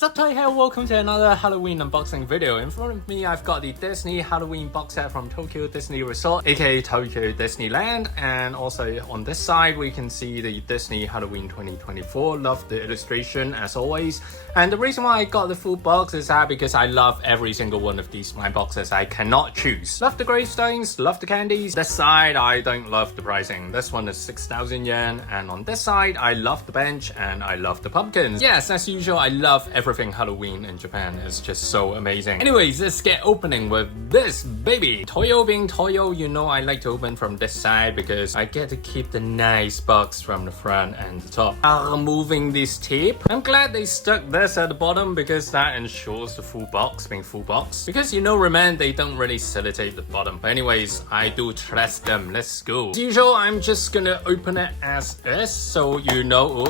What's up here, welcome to another Halloween unboxing video. In front of me I've got the Disney Halloween box set from Tokyo Disney Resort, aka Tokyo Disneyland, and also on this side we can see the Disney Halloween 2024. Love the illustration as always, and the reason why I got the full box is that because I love every single one of these blind boxes. I cannot choose. Love the gravestones, love the candies. This side I don't love the pricing. This one is 6,000 yen, and on this side I love the bench and I love the pumpkins. Yes, as usual, I love everything Halloween in Japan. Is just so amazing. Anyways, let's get opening with this baby. Toyo being Toyo, you know I like to open from this side because I get to keep the nice box from the front and the top. Removing this tape. I'm glad they stuck this at the bottom because that ensures the full box being full box. Because you know, remember, they don't really sellotape the bottom. But anyways, I do trust them. Let's go. As usual, I'm just gonna open it as is, so you know.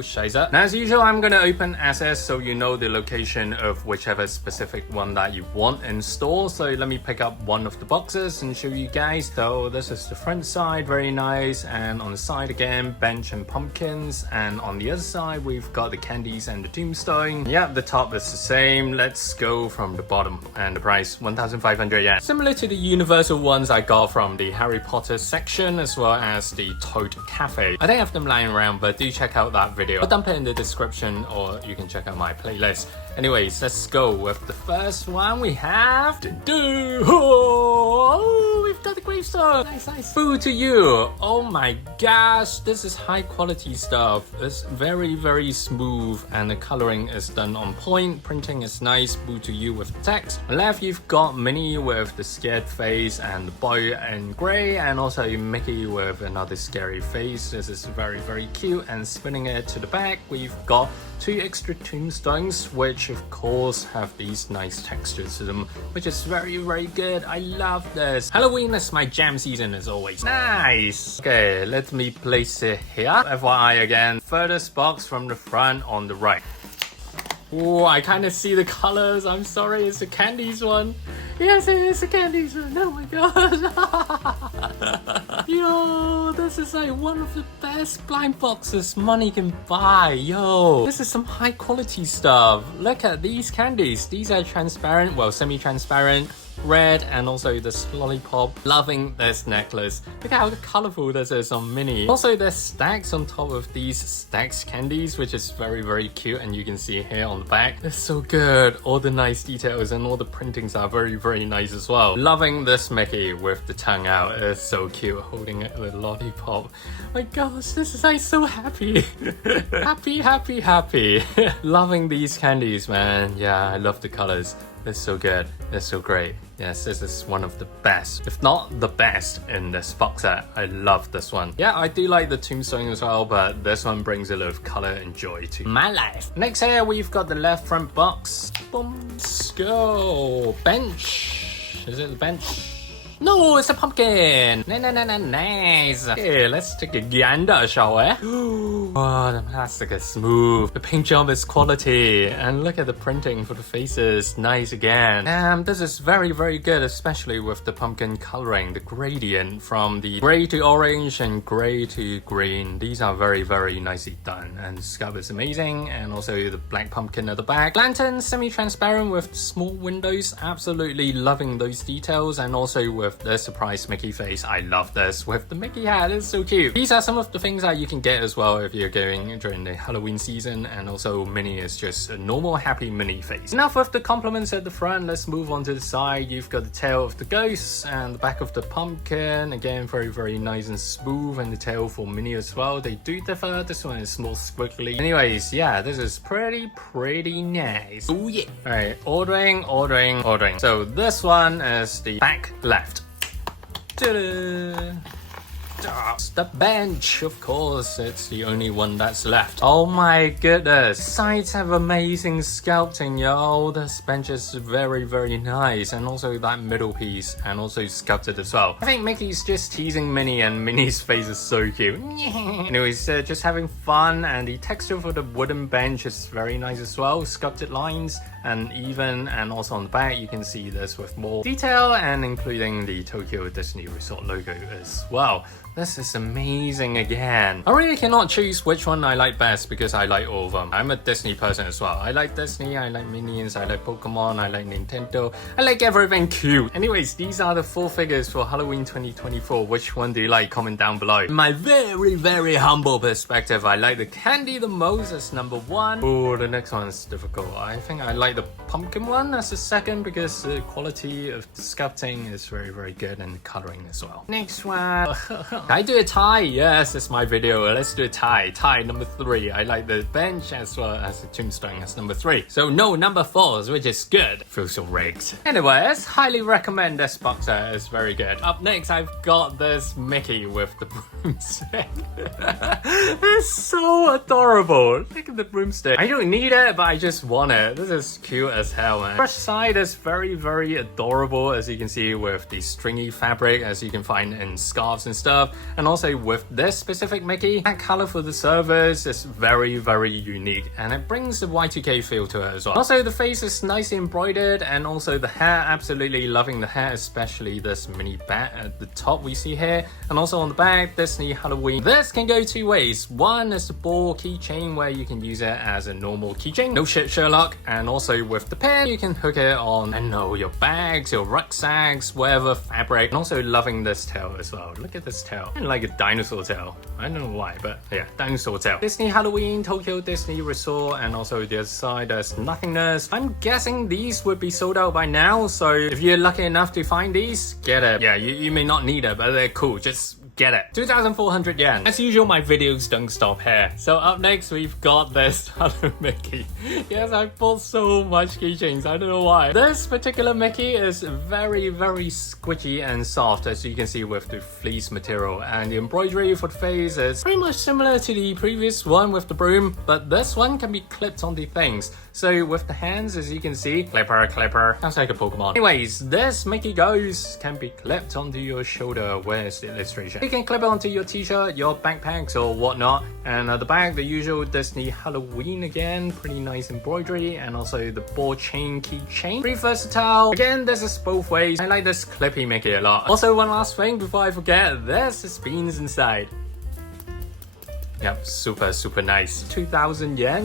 Scheiße. Now, as usual, I'm gonna open as is, so you know the location of whichever specific one that you want in store. So let me pick up one of the boxes and show you guys. So this is the front side, very nice, and on the side again, bench and pumpkins, and on the other side we've got the candies and the tombstone. Yeah, the top is the same. Let's go from the bottom, and the price 1,500 yen. Similar to the universal ones I got from the Harry Potter section as well as the Toad Cafe. I don't have them lying around, but do check out that video. I'll dump it in the description, or you can check out my playlist. Anyways, let's go with the first one. We have oh, we've got the gravestone. Nice. Boo to you. Oh my gosh, this is high quality stuff. It's very smooth, and the coloring is done on point. Printing is nice. Boo to you with the text. On the left, you've got Minnie with the scared face and the boy in grey, and also Mickey with another scary face. This is very cute. And spinning it to the back, we've got two extra tombstones, which of course have these nice textures to them, which is very good. I love this. Halloween is my jam season as always. Nice. Okay, let me place it here. FYI again, furthest box from the front on the right. Oh, I kind of see the colors. I'm sorry, it's the candies one. Yes, it is the candies one. Oh my god. Yo, this is like one of the best blind boxes money can buy. Yo, this is some high quality stuff. Look at these candies. These are transparent, well, semi-transparent, red, and also this lollipop. Loving this necklace. Look at how colorful this is on Minnie. Also, there's stacks on top of these stacks candies, which is very cute, and you can see here on the back. It's so good. All the nice details and all the printings are very nice as well. Loving this Mickey with the tongue out. It's so cute, holding it with a lollipop. My gosh, this is like so happy. happy. Loving these candies, man. Yeah, I love the colors. It's so good. It's so great. Yes, this is one of the best, if not the best, in this box set. I love this one. Yeah, I do like the tombstone as well, but this one brings a lot of color and joy to my life. Next here, we've got the left front box. Boom. Let's go. Bench. Is it the bench? No, it's a pumpkin. Nice. Okay, let's take a gander, shall we? Oh, the plastic is smooth. The paint job is quality. And look at the printing for the faces. Nice again. This is very good, especially with the pumpkin coloring. The gradient from the gray to orange and gray to green. These are very nicely done. And the scarf is amazing. And also the black pumpkin at the back. Lantern, semi-transparent with small windows. Absolutely loving those details. And also with the surprise Mickey face. I love this with the Mickey hat. It's so cute. These are some of the things that you can get as well if you're going during the Halloween season, and also Minnie is just a normal happy Minnie face. Enough of the compliments at the front. Let's move on to the side. You've got the tail of the ghost and the back of the pumpkin. Again, very nice and smooth, and the tail for Minnie as well. They do differ. This one is more squiggly. Anyways, yeah, this is pretty nice. Oh yeah. All right, ordering. So this one is the back left. Ta-da! The bench, of course, it's the only one that's left. Oh my goodness, sides have amazing sculpting, yo. This bench is very nice, and also that middle piece, and also sculpted as well. I think Mickey's just teasing Minnie, and Minnie's face is so cute. Anyways, just having fun, and the texture for the wooden bench is very nice as well. Sculpted lines and even, and also on the back you can see this with more detail, and including the Tokyo Disney Resort logo as well. this is amazing again. I really cannot choose which one I like best because I like all of them. I'm a Disney person as well. I like Disney, I like Minions, I like Pokemon, I like Nintendo. I like everything cute. Anyways, these are the 4 figures for Halloween 2024. Which one do you like? Comment down below. In my very humble perspective, I like the candy the most as number 1. Oh, the next one is difficult. I think I like the pumpkin one as the second because the quality of the sculpting is very good and the coloring as well. Next one. Can I do a tie? Yes, it's my video. Let's do a tie. Tie number 3. I like the bench as well as the tombstone as number 3. So no number 4s, which is good. Feels so rigged. Anyways, highly recommend this box set. It's very good. Up next, I've got this Mickey with the broomstick. It's so adorable. Look at the broomstick. I don't need it, but I just want it. This is cute as hell, man. Brush side is very adorable, as you can see, with the stringy fabric, as you can find in scarves and stuff. And also with this specific Mickey, that color for the servers is very unique, and it brings the Y2K feel to it as well. Also, the face is nicely embroidered, and also the hair, absolutely loving the hair, especially this mini bat at the top we see here, and also on the back, Disney Halloween. This can go 2 ways. One is the ball keychain, where you can use it as a normal keychain, no shit Sherlock, and also with the pin, you can hook it on, I don't know, your bags, your rucksacks, whatever fabric. And also loving this tail as well. Look at this tail. I like a dinosaur tail. I don't know why, but yeah, dinosaur tail. Disney Halloween, Tokyo Disney Resort, and also the other side there's Nothingness. I'm guessing these would be sold out by now, so if you're lucky enough to find these, get it. Yeah, you may not need it, but they're cool. Just get it. 2,400 yen. As usual, my videos don't stop here. So up next, we've got this Hello Mickey. Yes, I bought so much keychains. I don't know why. This particular Mickey is very squishy and soft, as you can see with the fleece material. And the embroidery for the face is pretty much similar to the previous one with the broom, but this one can be clipped onto things. So with the hands, as you can see, clipper, sounds like a Pokemon. Anyways, this Mickey Ghost can be clipped onto your shoulder. Where's the illustration? You can clip it onto your t-shirt, your backpacks or whatnot. And at the back, the usual Disney Halloween again, pretty nice embroidery, and also the ball chain keychain. Pretty versatile. Again, this is both ways. I like this clippy Mickey a lot. Also, one last thing before I forget, there's the beans inside. Yep, super nice. 2,000 yen.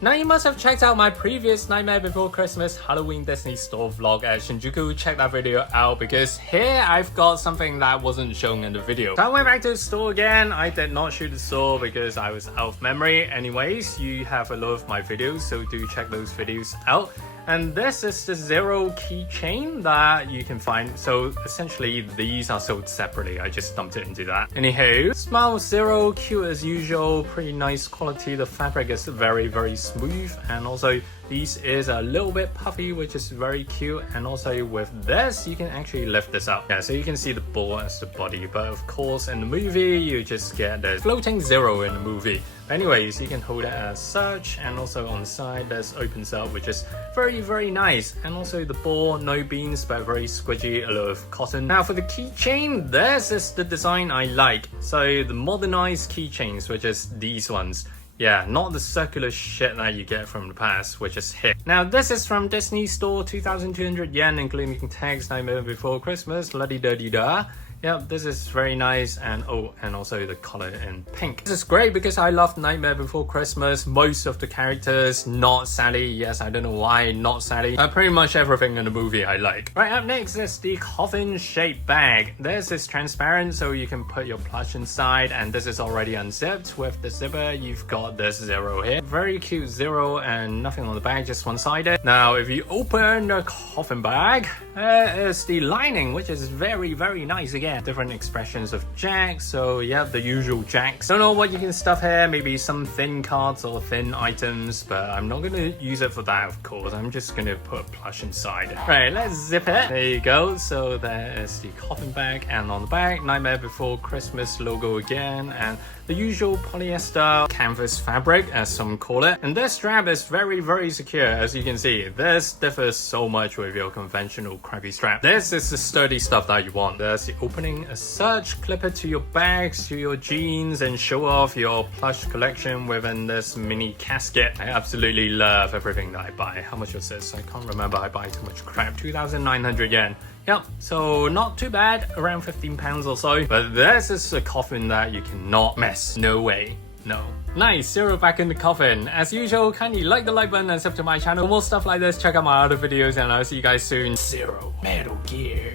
Now you must have checked out my previous Nightmare Before Christmas Halloween Disney store vlog at Shinjuku. Check that video out because here I've got something that wasn't shown in the video. So I went back to the store again. I did not shoot the store because I was out of memory. Anyways, you have a lot of my videos, so do check those videos out. And this is the Zero keychain that you can find. So essentially these are sold separately. I just dumped it into that. Anywho, Smile Zero, cute as usual, pretty nice quality. The fabric is very smooth, and also these is a little bit puffy, which is very cute. And also with this, you can actually lift this up. Yeah, so you can see the ball as the body, but of course in the movie, you just get the floating Zero in the movie. Anyways, you can hold it as such, and also on the side, this opens up, which is very nice. And also the ball, no beans, but very squidgy, a lot of cotton. Now for the keychain, this is the design I like. So the modernized keychains, which is these ones. Yeah, not the circular shit that you get from the past, which is hit. Now this is from Disney Store, 2,200 yen, including tags, Nightmare Before Christmas, la-di-da-di-da. Yep, this is very nice, and oh, and also the color in pink. This is great because I love Nightmare Before Christmas. Most of the characters, not Sally. Yes, I don't know why, not Sally. Pretty much everything in the movie I like. Right, up next is the coffin-shaped bag. This is transparent, so you can put your plush inside, and this is already unzipped. With the zipper, you've got this Zero here. Very cute Zero, and nothing on the bag, just one-sided. Now, if you open the coffin bag, is the lining, which is very nice again. Different expressions of jacks, so yeah, the usual jacks. Don't know what you can stuff here, maybe some thin cards or thin items, but I'm not gonna use it for that, of course. I'm just gonna put a plush inside it. Right, let's zip it. There you go. So there is the coffin bag, and on the back, Nightmare Before Christmas logo again, and the usual polyester canvas fabric, as some call it. And this strap is very secure, as you can see. This differs so much with your conventional crappy strap. This is the sturdy stuff that you want. There's the open opening a surge clipper to your bags, to your jeans, and show off your plush collection within this mini casket. I absolutely love everything that I buy. How much was this? I can't remember. I buy too much crap. 2,900 yen. Yep, so not too bad, around 15 pounds or so. But this is a coffin that you cannot miss. No way. No. Nice, Zero back in the coffin. As usual, kindly like the like button and sub to my channel. For more stuff like this, check out my other videos and I'll see you guys soon. Zero Metal Gear.